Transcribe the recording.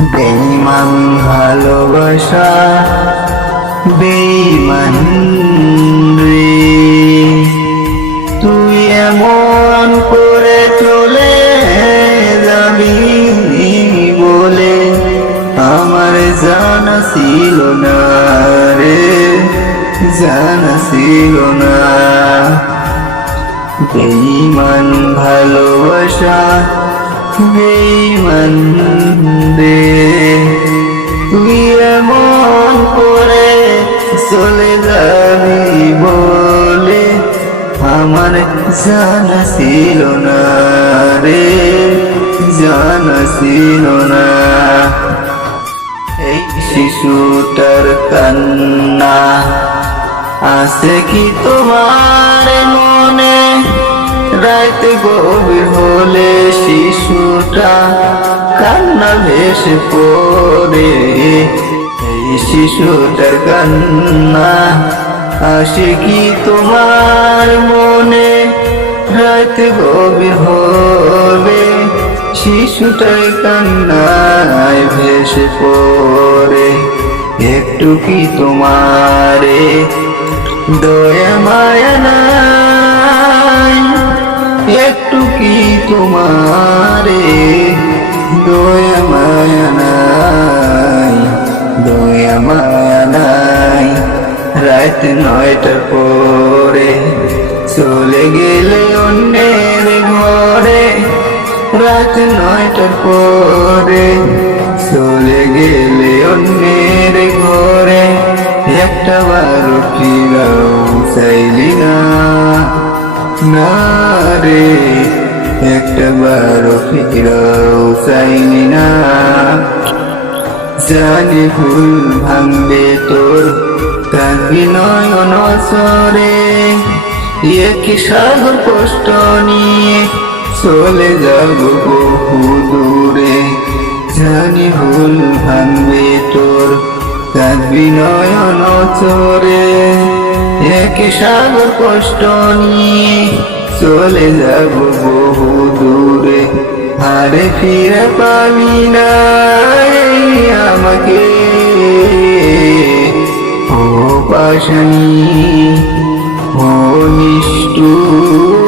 বেঈমান ভালোবাসা বেঈমান রে, তুই এমন করে চলে যাবি বলে আমার জানা ছিল না রে, জানা ছিল না। বেঈমান ভালোবাসা বেঈমান রে, তুই এমন করে চলে যাবি বলে আমার জানা ছিল না রে, জানা ছিল না। এই শিশুটার কান্না আছে কি তোমার মনে? রাত গভীর হলে শিশুটা কান্না ভেসে পড়ে। এই শিশুটার কান্না আসে কি তোমার মনে? রাত গভীর হলে শিশুটাই কান্নায় ভেসে পড়ে। একটু কি তোমারে দয়া মায়া নাই? একটু কি তোমারে দয়া মায়া নাই? দয়া মায়া নাই? রাত 9টার পরে চলে গেলে অন্যের ঘরে। রাত 9টার পরে চলে গেলে অন্যের ঘরে। একটা বারো ফিরাও চাইলি না, না রে, একটা বারো ফিরাও চাইলি না। জানি ভুল ভাঙবে তোর, কাঁদবি নয়ন সরে। একই সাগর কষ্ট নিয়ে চলে যাব বহু দূরে। জানি ভুল ভাঙবে তোর, কাঁদবি নয়ন চরে। একই সাগর কষ্ট নিয়ে চলে যাব বহু দূরে। আরে ফিরে পাবি না আমাকে ও পাশানি, ও নিষ্ঠুর।